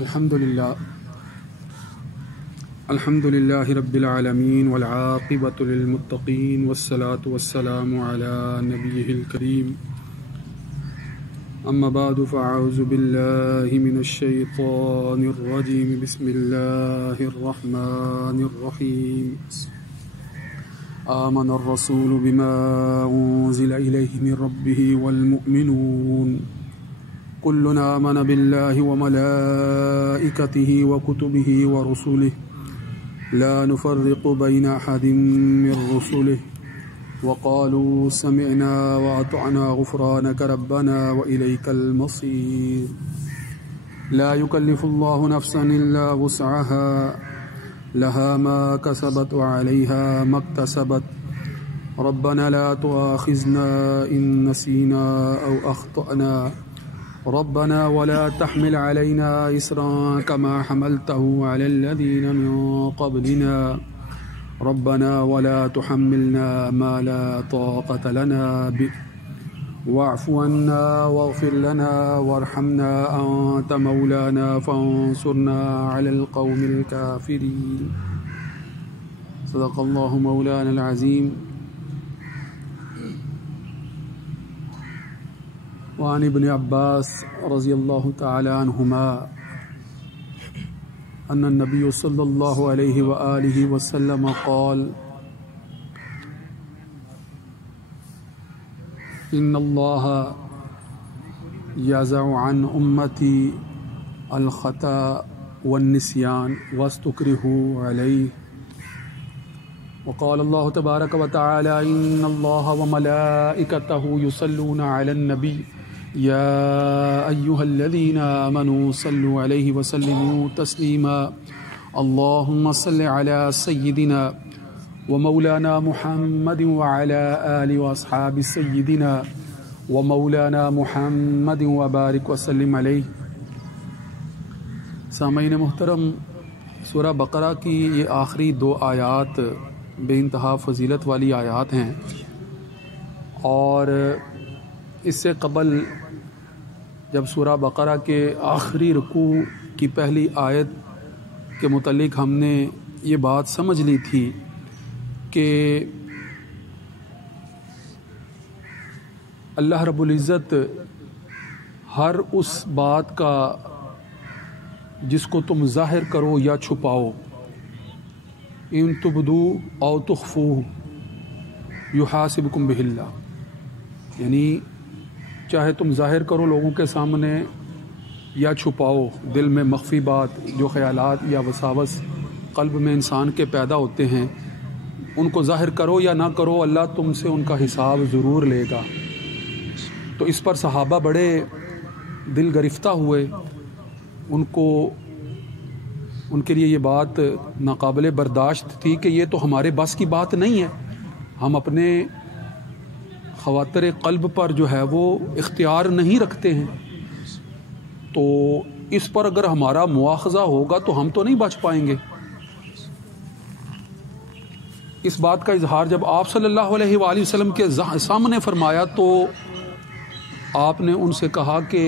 الحمد لله رب العالمين والعاقبة للمتقين والصلاة والسلام على نبيه الكريم أما بعد فأعوذ بالله من الشيطان الرجيم بسم الله الرحمن الرحيم آمن الرسول بما أنزل إليه من ربه والمؤمنون كل آمن بالله وملائكته وكتبه ورسله لا نفرق بين أحد من رسله وقالوا سمعنا وأطعنا غفرانك ربنا وإليك المصير لا يكلف الله نفسا إلا وسعها لها ما كسبت وعليها ما اكتسبت ربنا لا تؤاخذنا إن نسينا أو أخطأنا ربنا ولا تحمل علينا إصرا كما حملته على الذين من قبلنا ربنا ولا تحملنا ما لا طاقة لنا به واعف عنا واغفر لنا وارحمنا أنت مولانا فانصرنا على القوم الكافرين صدق الله مولانا العظيم. وعن ابن عباس رضي الله تعالى عنهما أن النبي صلى الله عليه وآله وسلم قال إن الله يزع عن أمتي الخطأ والنسيان واستكرهوا عليه. وقال الله تبارك وتعالى إن الله وملائكته يصلون على النبي يا أيها الذين آمنوا صلوا عليه وسلموا تسليما اللهم صل على سيدنا ومولانا محمد وعلى آل وأصحاب سيدنا ومولانا محمد وبارك وسلم علیہ. سامعین محترم، سورہ بقرہ کی یہ آخری 2 آیات بے انتہا فضیلت والی آیات ہیں، اور اس سے قبل جب سورہ بقرہ کے آخری رکوع کی پہلی آیت کے متعلق ہم نے یہ بات سمجھ لی تھی کہ اللہ رب العزت ہر اس بات کا جس کو تم ظاہر کرو یا چھپاؤ، ان تبدو او تخفوہ یحاسبکم بہ اللہ، یعنی چاہے تم ظاہر کرو لوگوں کے سامنے یا چھپاؤ دل میں مخفی بات، جو خیالات یا وساوس قلب میں انسان کے پیدا ہوتے ہیں، ان کو ظاہر کرو یا نہ کرو، اللہ تم سے ان کا حساب ضرور لے گا. تو اس پر صحابہ بڑے دل گرفتہ ہوئے، ان کے لیے یہ بات ناقابل برداشت تھی کہ یہ تو ہمارے بس کی بات نہیں ہے، ہم اپنے خواطر قلب پر جو ہے وہ اختیار نہیں رکھتے ہیں، تو اس پر اگر ہمارا مواخذہ ہوگا تو ہم تو نہیں بچ پائیں گے. اس بات کا اظہار جب آپ صلی اللہ علیہ وآلہ وسلم کے سامنے فرمایا تو آپ نے ان سے کہا کہ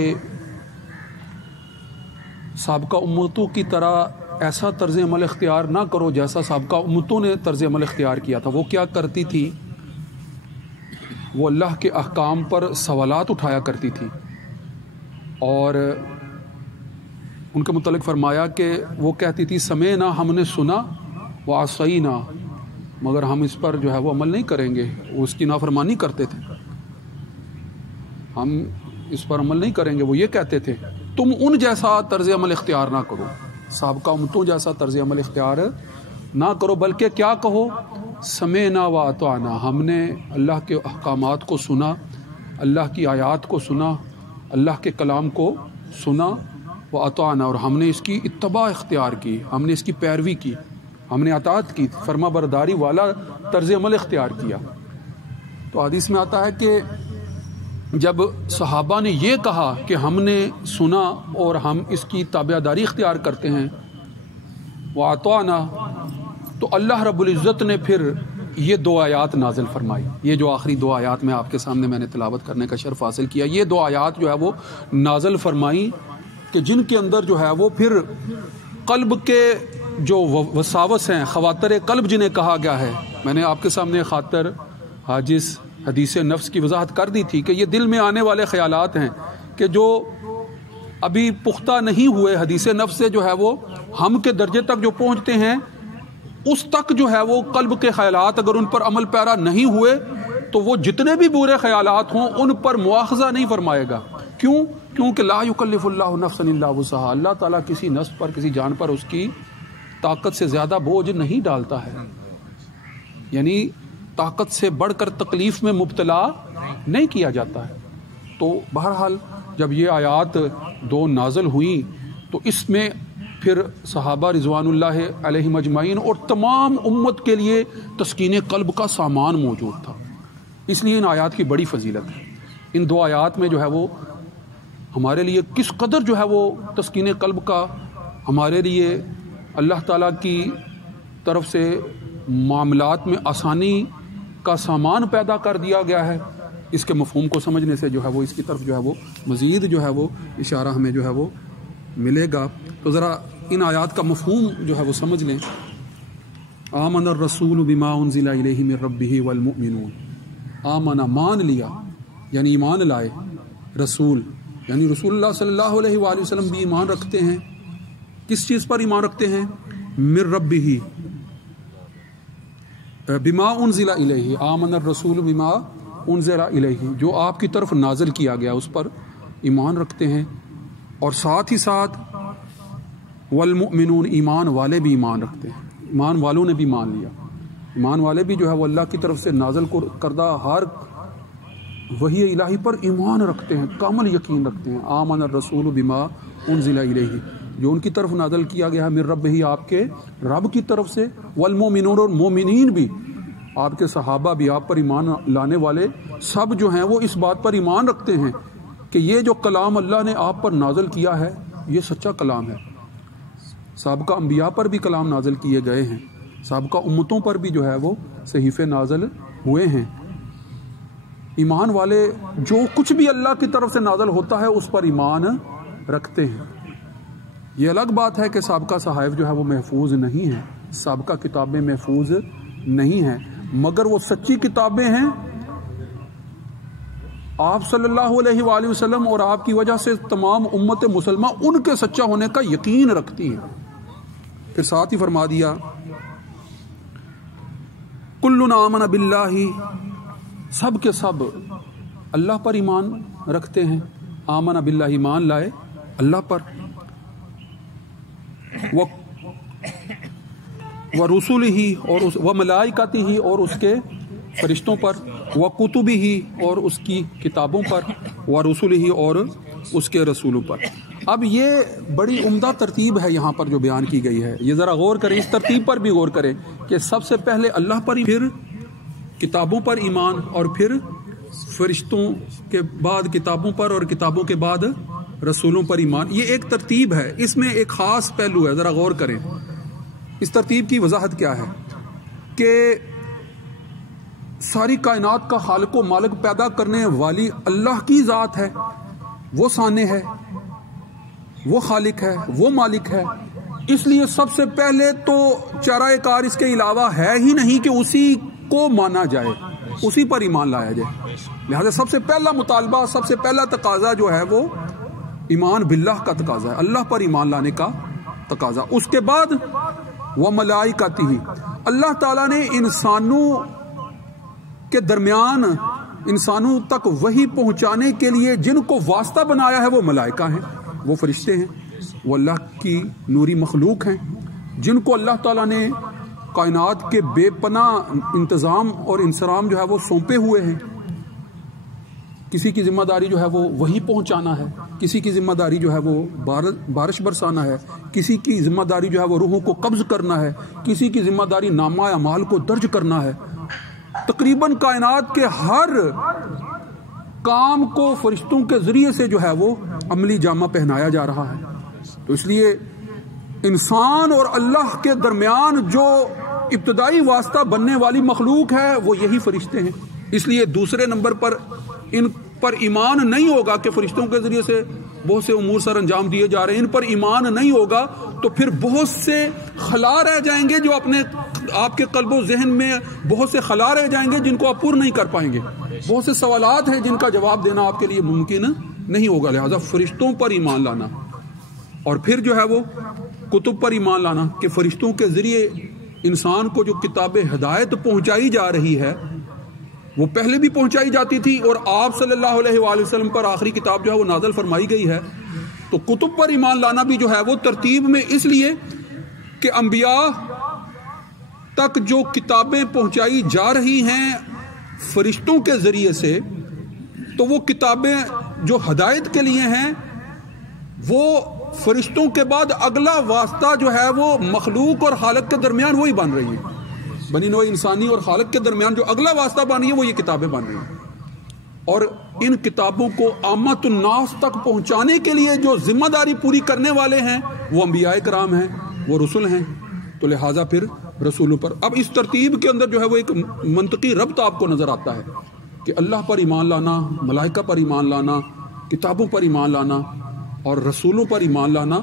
سابقہ امتوں کی طرح ایسا طرز عمل اختیار نہ کرو جیسا سابقہ امتوں نے طرز عمل اختیار کیا تھا. وہ کیا کرتی تھی؟ وہ اللہ کے احکام پر سوالات اٹھایا کرتی تھی، اور ان کے متعلق فرمایا کہ وہ کہتی تھی سمعنا، ہم نے سنا، وعصینا، مگر ہم اس پر جو ہے وہ عمل نہیں کریں گے. وہ اس کی نافرمانی کرتے تھے، ہم اس پر عمل نہیں کریں گے. وہ یہ کہتے تھے تم ان جیسا طرز عمل اختیار نہ کرو، سابقہ امتوں جیسا طرز عمل اختیار نہ کرو، بلکہ کیا کہو؟ سمعنا و اطعنا، ہم نے اللہ کے احکامات کو سنا، اللہ کی آیات کو سنا، اللہ کے کلام کو سنا، و اطعنا، اور ہم نے اس کی اتباع اختیار کی، ہم نے اس کی پیروی کی، ہم نے اطاعت کی، فرما برداری والا طرز عمل اختیار کیا. تو حدیث میں آتا ہے کہ جب صحابہ نے یہ کہا کہ ہم نے سنا اور ہم اس کی تابعداری اختیار کرتے ہیں، وَأَطَعْنَا، تو اللہ رب العزت نے پھر یہ 2 آیات نازل فرمائی. یہ جو آخری 2 آیات میں آپ کے سامنے میں نے تلاوت کرنے کا شرف حاصل کیا، یہ 2 آیات جو ہے وہ نازل فرمائی کہ جن کے اندر جو ہے وہ پھر قلب کے جو وساوس ہیں، خواطر قلب جنہیں کہا گیا ہے، میں نے آپ کے سامنے خاطر حاجز حدیث نفس کی وضاحت کر دی تھی کہ یہ دل میں آنے والے خیالات ہیں کہ جو ابھی پختہ نہیں ہوئے، حدیث نفس سے جو ہے وہ ہم کے درجے تک جو پہنچتے ہیں اس تک جو ہے وہ قلب کے خیالات اگر ان پر عمل پیرا نہیں ہوئے تو وہ جتنے بھی برے خیالات ہوں ان پر مواخذہ نہیں فرمائے گا. کیونکہ لا یکلف اللہ نفسا الا وسعها، اللہ تعالیٰ کسی نفس پر، کسی جان پر اس کی طاقت سے زیادہ بوجھ نہیں ڈالتا ہے، یعنی طاقت سے بڑھ کر تکلیف میں مبتلا نہیں کیا جاتا ہے. تو بہرحال جب یہ آیات دو نازل ہوئیں تو اس میں پھر صحابہ رضوان اللہ علیہم اجمعین اور تمام امت کے لیے تسکین قلب کا سامان موجود تھا. اس لیے ان آیات کی بڑی فضیلت ہے. ان دو آیات میں جو ہے وہ ہمارے لیے کس قدر جو ہے وہ تسکین قلب کا ہمارے لیے اللہ تعالیٰ کی طرف سے معاملات میں آسانی کا سامان پیدا کر دیا گیا ہے، اس کے مفہوم کو سمجھنے سے جو ہے وہ اس کی طرف جو ہے وہ مزید جو ہے وہ اشارہ ہمیں جو ہے وہ ملے گا. تو ذرا ان آیات کا مفہوم جو ہے وہ سمجھ لیں. آمن الرسول بما انزل الیہ من ربہ والمؤمنون. آمن مان لیا یعنی ایمان لائے، رسول یعنی رسول اللہ صلی اللہ علیہ وآلہ وسلم بھی ایمان رکھتے ہیں. کس چیز پر ایمان رکھتے ہیں؟ من ربہ بما انزل الیہ. آمن الرسول بما انزل الیہ، جو آپ کی طرف نازل کیا گیا اس پر ایمان رکھتے ہیں. اور ساتھ ہی ساتھ والمؤمنون، ایمان والے بھی ایمان رکھتے ہیں، ایمان والوں نے بھی مان لیا. ایمان والے بھی جو ہے وہ اللہ کی طرف سے نازل کردہ ہر وحی الہی پر ایمان رکھتے ہیں، کامل یقین رکھتے ہیں. آمن الرسول بما انزل الیہ، جو ان کی طرف نازل کیا گیا ہے، من رب ہی، آپ کے رب کی طرف سے. والمؤمنون، اور مومنین بھی، آپ کے صحابہ بھی، آپ پر ایمان لانے والے سب جو ہیں وہ اس بات پر ایمان رکھتے ہیں کہ یہ جو کلام اللہ نے آپ پر نازل کیا ہے یہ سچا کلام ہے. سابقہ انبیاء پر بھی کلام نازل کیے گئے ہیں، سابقہ امتوں پر بھی جو ہے وہ صحیفے نازل ہوئے ہیں. ایمان والے جو کچھ بھی اللہ کی طرف سے نازل ہوتا ہے اس پر ایمان رکھتے ہیں. یہ الگ بات ہے کہ سابقہ صحائف جو ہے وہ محفوظ نہیں ہیں، سابقہ کتابیں محفوظ نہیں ہیں، مگر وہ سچی کتابیں ہیں. آپ صلی اللہ علیہ وآلہ وسلم اور آپ کی وجہ سے تمام امت مسلمہ ان کے سچا ہونے کا یقین رکھتی ہیں. پھر ساتھ ہی فرما دیا کلنا آمن باللہ، سب کے سب اللہ پر ایمان رکھتے ہیں. آمن باللہ، ایمان لائے اللہ پر. ورسولہ، اور وملائکتہ، اور اس کے فرشتوں پر. وکتبہ، اور اس کی کتابوں پر. ورسولہ، اور اس کے رسولوں پر. اب یہ بڑی عمدہ ترتیب ہے یہاں پر جو بیان کی گئی ہے، یہ ذرا غور کریں، اس ترتیب پر بھی غور کریں کہ سب سے پہلے اللہ پر، پھر کتابوں پر ایمان، اور پھر فرشتوں کے بعد کتابوں پر، اور کتابوں کے بعد رسولوں پر ایمان. یہ ایک ترتیب ہے، اس میں ایک خاص پہلو ہے، ذرا غور کریں. اس ترتیب کی وضاحت کیا ہے کہ ساری کائنات کا خالق و مالک، پیدا کرنے والی اللہ کی ذات ہے، وہ صانع ہے، وہ خالق ہے، وہ مالک ہے. اس لیے سب سے پہلے تو چارہ کار اس کے علاوہ ہے ہی نہیں کہ اسی کو مانا جائے، اسی پر ایمان لایا جائے. لہذا سب سے پہلا مطالبہ، سب سے پہلا تقاضا جو ہے وہ ایمان باللہ کا تقاضا ہے، اللہ پر ایمان لانے کا تقاضا. اس کے بعد وملائکتہ، اللہ تعالیٰ نے انسانوں کے درمیان، انسانوں تک وحی پہنچانے کے لیے جن کو واسطہ بنایا ہے وہ ملائکہ ہیں، وہ فرشتے ہیں، وہ اللہ کی نوری مخلوق ہیں، جن کو اللہ تعالیٰ نے کائنات کے بے پناہ انتظام اور انصرام جو ہے وہ سونپے ہوئے ہیں. کسی کی ذمہ داری جو ہے وہ وحی پہنچانا ہے، کسی کی ذمہ داری جو ہے وہ بارش برسانا ہے، کسی کی ذمہ داری جو ہے وہ روحوں کو قبض کرنا ہے، کسی کی ذمہ داری نامہ اعمال کو درج کرنا ہے. تقریباً کائنات کے ہر کام کو فرشتوں کے ذریعے سے جو ہے وہ عملی جامہ پہنایا جا رہا ہے. تو اس لیے انسان اور اللہ کے درمیان جو ابتدائی واسطہ بننے والی مخلوق ہے وہ یہی فرشتے ہیں. اس لیے دوسرے نمبر پر ان پر ایمان نہیں ہوگا کہ فرشتوں کے ذریعے سے بہت سے امور سر انجام دیے جا رہے ہیں، ان پر ایمان نہیں ہوگا تو پھر بہت سے خلا رہ جائیں گے، جو اپنے آپ کے قلب و ذہن میں بہت سے خلا رہ جائیں گے جن کو آپ پور نہیں کر پائیں گے، بہت سے سوالات ہیں جن کا جواب دینا آپ کے لیے ممکن نہیں ہوگا۔ لہذا فرشتوں پر ایمان لانا، اور پھر جو ہے وہ کتب پر ایمان لانا کہ فرشتوں کے ذریعے انسان کو جو کتاب ہدایت پہنچائی جا رہی ہے وہ پہلے بھی پہنچائی جاتی تھی، اور آپ صلی اللہ علیہ وآلہ وسلم پر آخری کتاب جو ہے وہ نازل فرمائی گئی ہے۔ تو کتب پر ایمان لانا بھی جو ہے وہ ترتیب میں اس لیے کہ انبیاء تک جو کتابیں پہنچائی جا رہی ہیں فرشتوں کے ذریعے سے، تو وہ کتابیں جو ہدایت کے لیے ہیں وہ فرشتوں کے بعد اگلا واسطہ جو ہے وہ مخلوق اور خالق کے درمیان وہی بن رہی ہے، بنی نوع انسانی اور خالق کے درمیان جو اگلا واسطہ بن رہی ہے وہ یہ کتابیں بن رہی ہیں۔ اور ان کتابوں کو عامت الناس تک پہنچانے کے لیے جو ذمہ داری پوری کرنے والے ہیں وہ انبیاء کرام ہیں، وہ رسول ہیں، تو لہٰذا پھر رسولوں پر۔ اب اس ترتیب کے اندر جو ہے وہ ایک منطقی ربط آپ کو نظر آتا ہے کہ اللہ پر ایمان لانا، ملائکہ پر ایمان لانا، کتابوں پر ایمان لانا اور رسولوں پر ایمان لانا،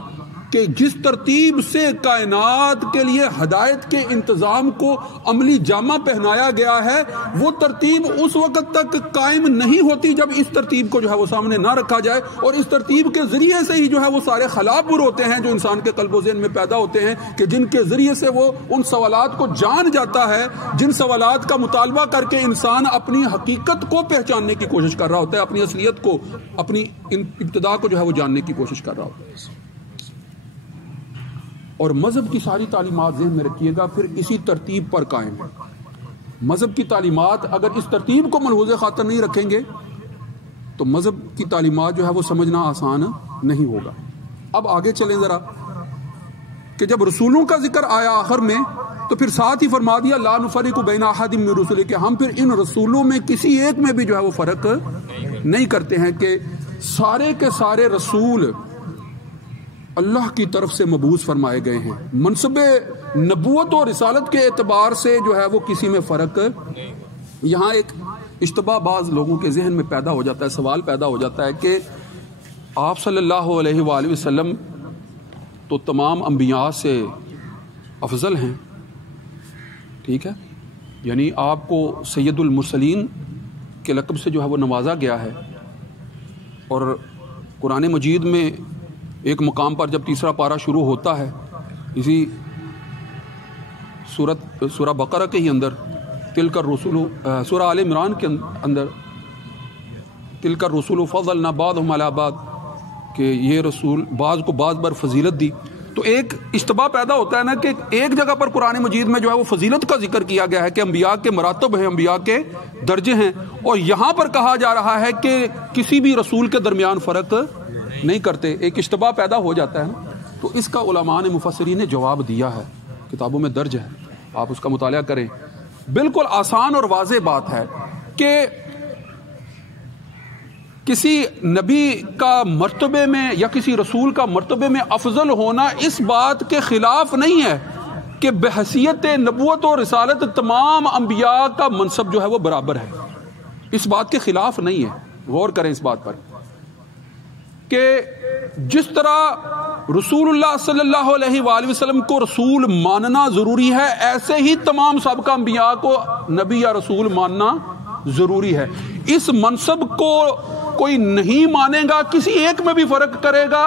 کہ جس ترتیب سے کائنات کے لیے ہدایت کے انتظام کو عملی جامہ پہنایا گیا ہے وہ ترتیب اس وقت تک قائم نہیں ہوتی جب اس ترتیب کو جو ہے وہ سامنے نہ رکھا جائے، اور اس ترتیب کے ذریعے سے ہی جو ہے وہ سارے خلا پر ہوتے ہیں جو انسان کے قلب و ذہن میں پیدا ہوتے ہیں، کہ جن کے ذریعے سے وہ ان سوالات کو جان جاتا ہے جن سوالات کا مطالبہ کر کے انسان اپنی حقیقت کو پہچاننے کی کوشش کر رہا ہوتا ہے، اپنی اصلیت کو، اپنی ابتدا کو جو ہے وہ جاننے کی کوشش کر رہا ہوتا ہے۔ اور مذہب کی ساری تعلیمات ذہن میں رکھیے گا پھر اسی ترتیب پر قائم ہے۔ مذہب کی تعلیمات اگر اس ترتیب کو ملحوظ خاطر نہیں رکھیں گے تو مذہب کی تعلیمات جو ہے وہ سمجھنا آسان نہیں ہوگا۔ اب آگے چلیں ذرا کہ جب رسولوں کا ذکر آیا آخر میں تو پھر ساتھ ہی فرما دیا لا نفرق بین احد من رسلہ، کہ ہم پھر ان رسولوں میں کسی ایک میں بھی جو ہے وہ فرق نہیں کرتے ہیں، کہ سارے کے سارے رسول اللہ کی طرف سے مبعوث فرمائے گئے ہیں، منصب نبوت اور رسالت کے اعتبار سے جو ہے وہ کسی میں فرق۔ یہاں ایک اشتباہ بعض لوگوں کے ذہن میں پیدا ہو جاتا ہے، سوال پیدا ہو جاتا ہے کہ آپ صلی اللہ علیہ وآلہ وسلم تو تمام انبیاء سے افضل ہیں، ٹھیک ہے، یعنی آپ کو سید المرسلین کے لقب سے جو ہے وہ نوازا گیا ہے، اور قرآن مجید میں ایک مقام پر جب تیسرا پارہ شروع ہوتا ہے اسی سورہ بقرہ کے ہی اندر تلک الرسول، سورہ آل عمران کے اندر تلک الرسول فضلنا بعضهم علی بعض، کہ یہ رسول بعض کو بعض پر فضیلت دی، تو ایک اشتباہ پیدا ہوتا ہے نا کہ ایک جگہ پر قرآن مجید میں جو ہے وہ فضیلت کا ذکر کیا گیا ہے کہ انبیاء کے مراتب ہیں، انبیاء کے درجے ہیں، اور یہاں پر کہا جا رہا ہے کہ کسی بھی رسول کے درمیان فرق نہیں کرتے، ایک اشتباہ پیدا ہو جاتا ہے نا۔ تو اس کا علماء نے مفسرین نے جواب دیا ہے، کتابوں میں درج ہے، آپ اس کا مطالعہ کریں۔ بالکل آسان اور واضح بات ہے کہ کسی نبی کا مرتبے میں یا کسی رسول کا مرتبے میں افضل ہونا اس بات کے خلاف نہیں ہے کہ بحیثیت نبوت اور رسالت تمام انبیاء کا منصب جو ہے وہ برابر ہے، اس بات کے خلاف نہیں ہے۔ غور کریں اس بات پر کہ جس طرح رسول اللہ صلی اللہ علیہ وآلہ وسلم کو رسول ماننا ضروری ہے، ایسے ہی تمام سابقہ انبیاء کو نبی یا رسول ماننا ضروری ہے۔ اس منصب کو کوئی نہیں مانے گا، کسی ایک میں بھی فرق کرے گا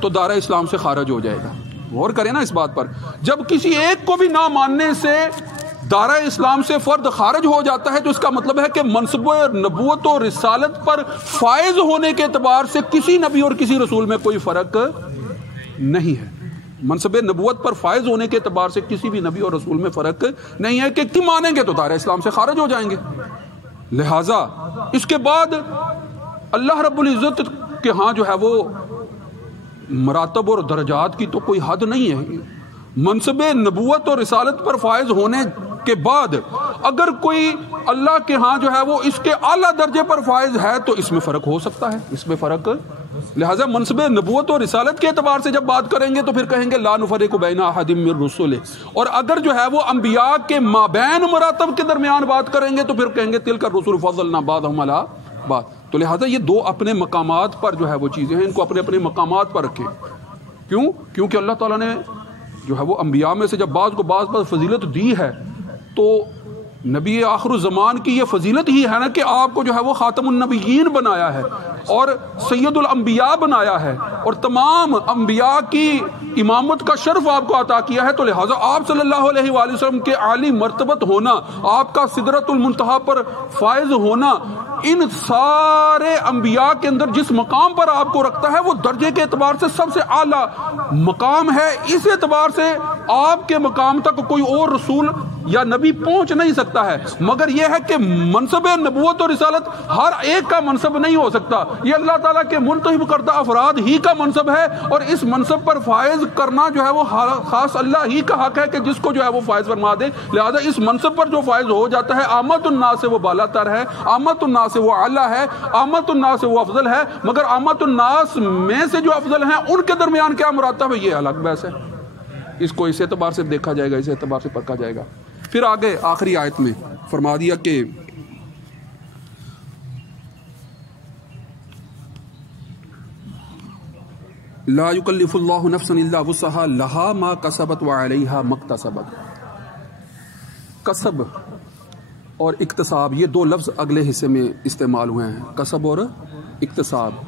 تو دائرہ اسلام سے خارج ہو جائے گا۔ غور کریں نا اس بات پر، جب کسی ایک کو بھی نہ ماننے سے دائرہ اسلام سے فرد خارج ہو جاتا ہے تو اس کا مطلب ہے کہ منصب نبوت و رسالت پر فائز ہونے کے اعتبار سے کسی نبی اور کسی رسول میں کوئی فرق نہیں ہے۔ منصب نبوت پر فائز ہونے کے اعتبار سے کسی بھی نبی اور رسول میں فرق نہیں ہے کہ کی مانیں گے تو دائرہ اسلام سے خارج ہو جائیں گے۔ لہٰذا اس کے بعد اللہ رب العزت کے ہاں جو ہے وہ مراتب اور درجات کی تو کوئی حد نہیں ہے۔ منصب نبوت اور رسالت پر فائز ہونے کے بعد اگر کوئی اللہ کے ہاں جو ہے وہ اس کے اعلیٰ درجے پر فائز ہے تو اس میں فرق ہو سکتا ہے، اس میں فرق۔ لہٰذا منصب نبوت اور رسالت کے اعتبار سے جب بات کریں گے تو پھر کہیں گے لا نفرق بین احد من رسلہ، اور اگر جو ہے وہ انبیاء کے مابین مراتب کے درمیان بات کریں گے تو پھر کہیں گے تلک الرسل فضلنا بعضهم علی بعض۔ تو لہٰذا یہ دو اپنے مقامات پر جو ہے وہ چیزیں ہیں، ان کو اپنے اپنے مقامات پر رکھیں. کیوں؟ کیونکہ اللہ تعالیٰ نے جو ہے وہ انبیاء میں سے جب بعض کو بعض پر فضیلت دی ہے تو نبی آخر الزمان کی یہ فضیلت ہی ہے نا کہ آپ کو جو ہے وہ خاتم النبیین بنایا ہے اور سید الانبیاء بنایا ہے اور تمام انبیاء کی امامت کا شرف آپ کو عطا کیا ہے. تو لہٰذا آپ صلی اللہ علیہ وآلہ وسلم کے عالی مرتبت ہونا، آپ کا سدرۃ المنتہا پر فائز ہونا، ان سارے انبیاء کے اندر جس مقام پر آپ کو رکھتا ہے وہ درجے کے اعتبار سے سب سے اعلیٰ مقام ہے. اس اعتبار سے آپ کے مقام تک کوئی اور رسول یا نبی پہنچ نہیں سکتا ہے. مگر یہ ہے کہ منصب نبوت اور رسالت ہر ایک کا منصب نہیں ہو سکتا، یہ اللہ تعالیٰ کے منتخب کردہ افراد ہی کا منصب ہے، اور اس منصب پر فائز کرنا جو ہے وہ خاص اللہ ہی کا حق ہے کہ جس کو جو ہے وہ فائز فرما دے. لہذا اس منصب پر جو فائز ہو جاتا ہے عامت الناس سے وہ بالا تر ہے، عامت الناس سے وہ اعلیٰ ہے، عامت الناس سے وہ افضل ہے. مگر عامت الناس میں سے جو افضل ہیں ان کے درمیان کیا مراتب ہے یہ الگ بحث ہے. اس کو اس اعتبار سے دیکھا جائے گا، اس اعتبار سے پرکھا جائے گا. پھر آگے آخری آیت میں فرما دیا کہ لا یکلف اللہ نفسا الا وسعها لها ما کسبت وعلیہا ما اکتسبت. کسب اور اکتساب یہ دو لفظ اگلے حصے میں استعمال ہوئے ہیں، کسب اور اکتساب.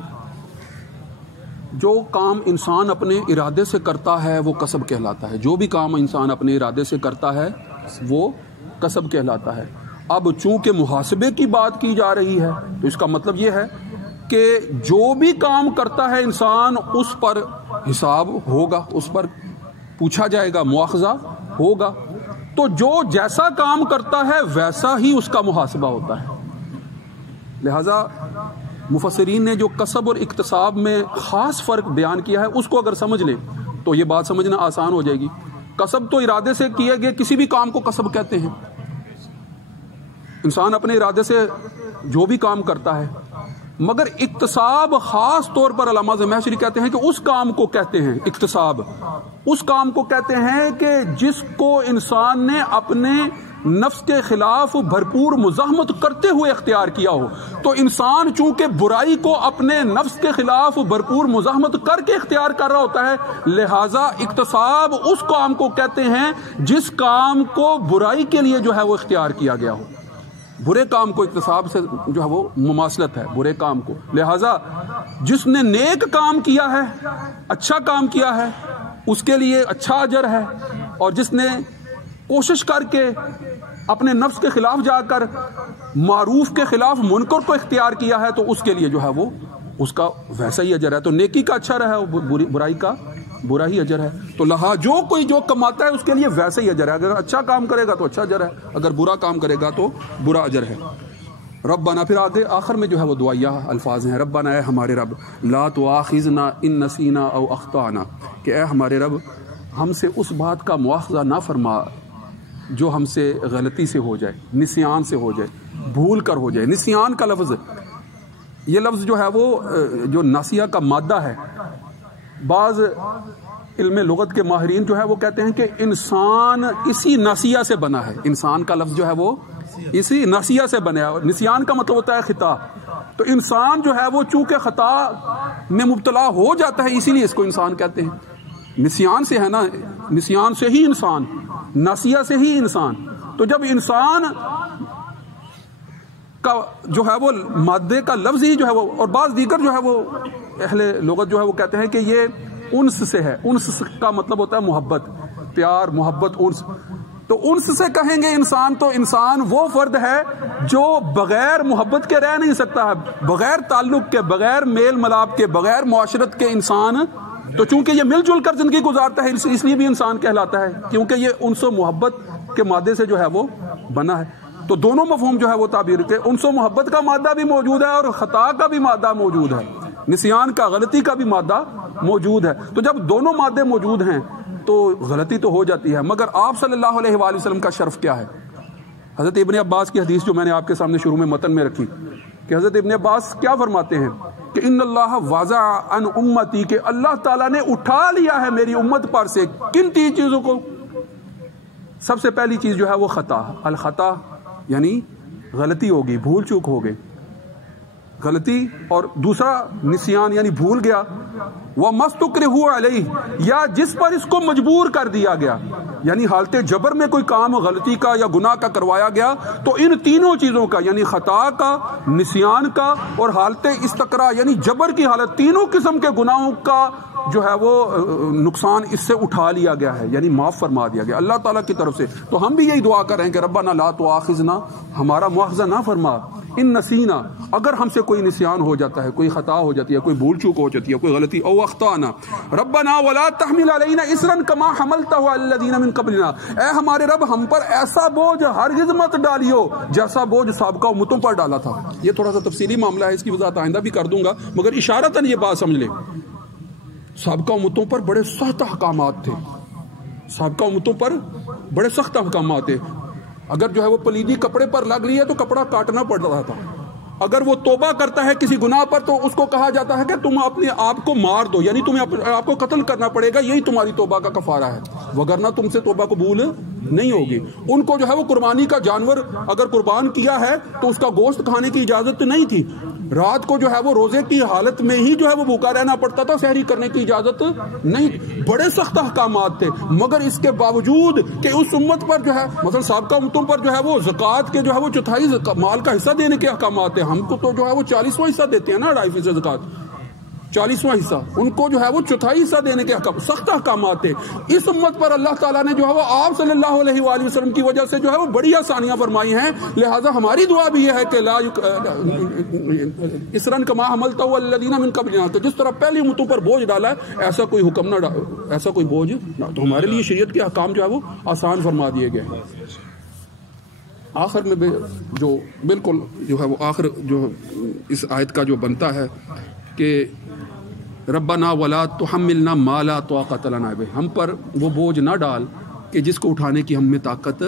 جو کام انسان اپنے ارادے سے کرتا ہے وہ کسب کہلاتا ہے، جو بھی کام انسان اپنے ارادے سے کرتا ہے وہ کسب کہلاتا ہے. اب چونکہ محاسبے کی بات کی جا رہی ہے تو اس کا مطلب یہ ہے کہ جو بھی کام کرتا ہے انسان اس پر حساب ہوگا، اس پر پوچھا جائے گا، مواخذہ ہوگا. تو جو جیسا کام کرتا ہے ویسا ہی اس کا محاسبہ ہوتا ہے. لہذا مفسرین نے جو کسب اور اکتساب میں خاص فرق بیان کیا ہے اس کو اگر سمجھ لیں تو یہ بات سمجھنا آسان ہو جائے گی. کسب تو ارادے سے کیے گئے کسی بھی کام کو کسب کہتے ہیں. انسان اپنے ارادے سے جو بھی کام کرتا ہے. مگر اکتساب خاص طور پر علامہ زمخشری کہتے ہیں کہ اس کام کو کہتے ہیں اکتساب، اس کام کو کہتے ہیں کہ جس کو انسان نے اپنے نفس کے خلاف بھرپور مزاحمت کرتے ہوئے اختیار کیا ہو. تو انسان چونکہ برائی کو اپنے نفس کے خلاف بھرپور مزاحمت کر کے اختیار کر رہا ہوتا ہے، لہذا اکتساب اس کام کو کہتے ہیں جس کام کو برائی کے لیے جو ہے وہ اختیار کیا گیا ہو. برے کام کو اکتساب سے جو ہے وہ مماثلت ہے برے کام کو. لہذا جس نے نیک کام کیا ہے، اچھا کام کیا ہے، اس کے لیے اچھا اجر ہے، اور جس نے کوشش کر کے اپنے نفس کے خلاف جا کر معروف کے خلاف منکر کو اختیار کیا ہے تو اس کے لیے جو ہے وہ اس کا ویسا ہی اجر ہے. تو نیکی کا اچھا رہا ہے، برائی کا برا ہی اجر ہے. تو لہٰذا جو کوئی جو کماتا ہے اس کے لیے ویسا ہی اجر ہے. اگر اچھا کام کرے گا تو اچھا اجر ہے، اگر برا کام کرے گا تو برا اجر ہے. ربنا، پھر آگے آخر میں جو ہے وہ دعائیہ الفاظ ہیں. ربنا، اے ہمارے رب، لا تؤاخذنا ان نسینا او اخطانا، کہ اے ہمارے رب ہم سے اس بات کا مواخذہ نہ فرما جو ہم سے غلطی سے ہو جائے، نسیان سے ہو جائے، بھول کر ہو جائے. نسیان کا لفظ، یہ لفظ جو ہے وہ جو ناسیہ کا مادہ ہے، بعض علم لغت کے ماہرین جو ہے وہ کہتے ہیں کہ انسان اسی ناسیہ سے بنا ہے. انسان کا لفظ جو ہے وہ اسی ناسیہ سے بنا ہے. نسیان کا مطلب ہوتا ہے خطا. تو انسان جو ہے وہ چونکہ خطا میں مبتلا ہو جاتا ہے اسی لیے اس کو انسان کہتے ہیں. نسیان سے ہے نا، نسیان سے ہی انسان، ناسیہ سے ہی انسان. تو جب انسان کا جو ہے وہ مادے کا لفظ ہی جو ہے وہ، اور بعض دیگر جو ہے وہ اہل لغت جو ہے وہ کہتے ہیں کہ یہ انس سے ہے. انس کا مطلب ہوتا ہے محبت، پیار، محبت، انس. تو انس سے کہیں گے انسان، تو انسان وہ فرد ہے جو بغیر محبت کے رہ نہیں سکتا ہے، بغیر تعلق کے، بغیر میل ملاپ کے، بغیر معاشرت کے انسان. تو چونکہ یہ مل جل کر زندگی گزارتا ہے اس لیے بھی انسان کہلاتا ہے، کیونکہ یہ انس و محبت کے مادے سے جو ہے وہ بنا ہے. تو دونوں مفہوم جو ہے وہ تعبیر کے، انس و محبت کا مادہ بھی موجود ہے اور خطا کا بھی مادہ موجود ہے، نسیان کا، غلطی کا بھی مادہ موجود ہے. تو جب دونوں مادے موجود ہیں تو غلطی تو ہو جاتی ہے. مگر آپ صلی اللہ علیہ وآلہ وسلم کا شرف کیا ہے؟ حضرت ابن عباس کی حدیث جو میں نے آپ کے سامنے شروع میں متن میں رکھی کہ حضرت ابن عباس کیا فرماتے ہیں کہ ان اللہ وضع عن امتی، کہ اللہ تعالیٰ نے اٹھا لیا ہے میری امت پر سے کن 3 چیزوں کو. سب سے پہلی چیز جو ہے وہ خطا، الخطا یعنی غلطی ہوگی، بھول چوک ہوگی. غلطی، اور دوسرا نسیان یعنی بھول گیا، وَمَسْتُكْرِهُ عَلَيْهِ یا جس پر اس کو مجبور کر دیا گیا، یعنی حالت جبر میں کوئی کام غلطی کا یا گناہ کا کروایا گیا، تو ان تینوں چیزوں کا یعنی خطا کا، نسیان کا اور حالت استقرا یعنی جبر کی حالت، تینوں قسم کے گناہوں کا جو ہے وہ نقصان اس سے اٹھا لیا گیا ہے، یعنی معاف فرما دیا گیا اللہ تعالیٰ کی طرف سے۔ تو ہم بھی یہی دعا کر رہے ہیں کہ ربنا لا تؤاخذنا، ہمارا مواخذہ نہ فرما، ان نسینا، اگر ہم سے کوئی نسیان ہو جاتا ہے، کوئی خطا ہو جاتی ہے، کوئی بھول چوک ہو جاتی ہے، کوئی غلطی، او اخطانا ربنا ولا تحمل علینا اسرا کما حملته علی الذین من قبلنا، اے ہمارے رب ہم پر ایسا بوجھ ہرگز مت ڈالیو جیسا بوجھ سابقہ امتوں پر ڈالا تھا۔ یہ تھوڑا سا تفصیلی معاملہ ہے، اس کی وضاحت آئندہ بھی کر دوں گا، مگر اشارتاً یہ بات سمجھ لیں، سابقہ امتوں پر بڑے سخت احکامات تھے، سابقہ امتوں پر بڑے سخت احکامات تھے۔ اگر جو ہے وہ پلیدی کپڑے پر لگ لی ہے تو کپڑا کاٹنا پڑ رہا تھا، اگر وہ توبہ کرتا ہے کسی گناہ پر تو اس کو کہا جاتا ہے کہ تم اپنے آپ کو مار دو، یعنی تمہیں آپ کو قتل کرنا پڑے گا، یہی تمہاری توبہ کا کفارہ ہے، وگرنہ تم سے توبہ قبول نہیں ہوگی۔ ان کو جو ہے وہ قربانی کا جانور اگر قربان کیا ہے تو اس کا گوشت کھانے کی اجازت نہیں تھی، رات کو جو ہے وہ روزے کی حالت میں ہی جو ہے وہ بھوکا رہنا پڑتا تھا، سحری کرنے کی اجازت نہیں تھی، بڑے سخت احکامات تھے۔ مگر اس کے باوجود کہ اس امت پر جو ہے مثلا سابقہ امتوں پر جو ہے وہ زکوٰۃ کے جو ہے وہ 1/4 مال کا حصہ دینے کے احکامات ہیں، ہم کو تو جو ہے وہ 40واں حصہ دیتے ہیں نا، 2.5% زکوٰۃ، 40واں حصہ، ان کو جو ہے وہ 1/4 حصہ دینے کے سخت احکامات تھے۔ اس امت پر اللہ تعالیٰ نے جو ہے وہ آپ صلی اللہ علیہ وآلہ وسلم کی وجہ سے جو ہے وہ بڑی آسانیاں فرمائی ہیں، لہٰذا ہماری دعا بھی یہ ہے کہ لا اسرا کما حملتہ الذین من قبلنا، کہ جس طرح پہلی امتوں پر بوجھ ڈالا ہے ایسا کوئی حکم نہ ایسا کوئی بوجھ نہ، تو ہمارے لیے شریعت کے احکام جو ہے وہ آسان فرما دیے گئے ہیں۔ آخر میں جو بالکل جو ہے وہ آخر جو اس آیت کا جو بنتا ہے کہ ربنا ولا تحملنا ما لا طاقت لنا بہ، ہم پر وہ بوجھ نہ ڈال کہ جس کو اٹھانے کی ہم میں طاقت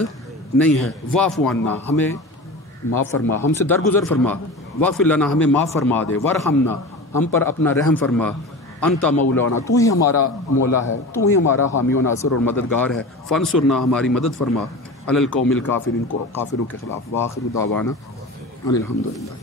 نہیں ہے، واعف عنا، ہمیں معاف فرما، ہم سے درگزر فرما، واغفر لنا، ہمیں معاف فرما دے، وارحمنا، ہم پر اپنا رحم فرما، انت مولانا، تو ہی ہمارا مولا ہے، تو ہی ہمارا حامی و ناصر اور مددگار ہے، فانصرنا، ہماری مدد فرما، علی القوم الکافرین، کو کافروں کے خلاف۔ وآخر دعوانا ان الحمد للہ۔